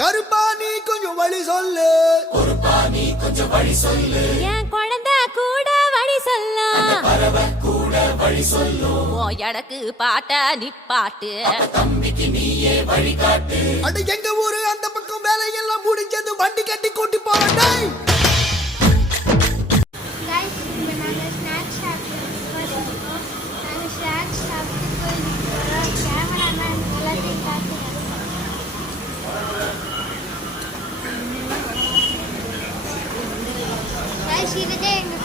கருப்பா நீ கொஞ்சம் வழி சொல்லு. என் குழந்தை கூட வழி சொல்லும். பறவை கூட வழி சொல்லும். ஓ எனக்கு பாட்ட நிப்பாட்டு. தம்பிக்கு நீயே வழிகாட்டு. அட எங்க ஊரு அந்த பக்கம் வேலையெல்லாம் முடிஞ்சது, வண்டி கட்டி கூட்டி போறேன். இதுதான் எங்க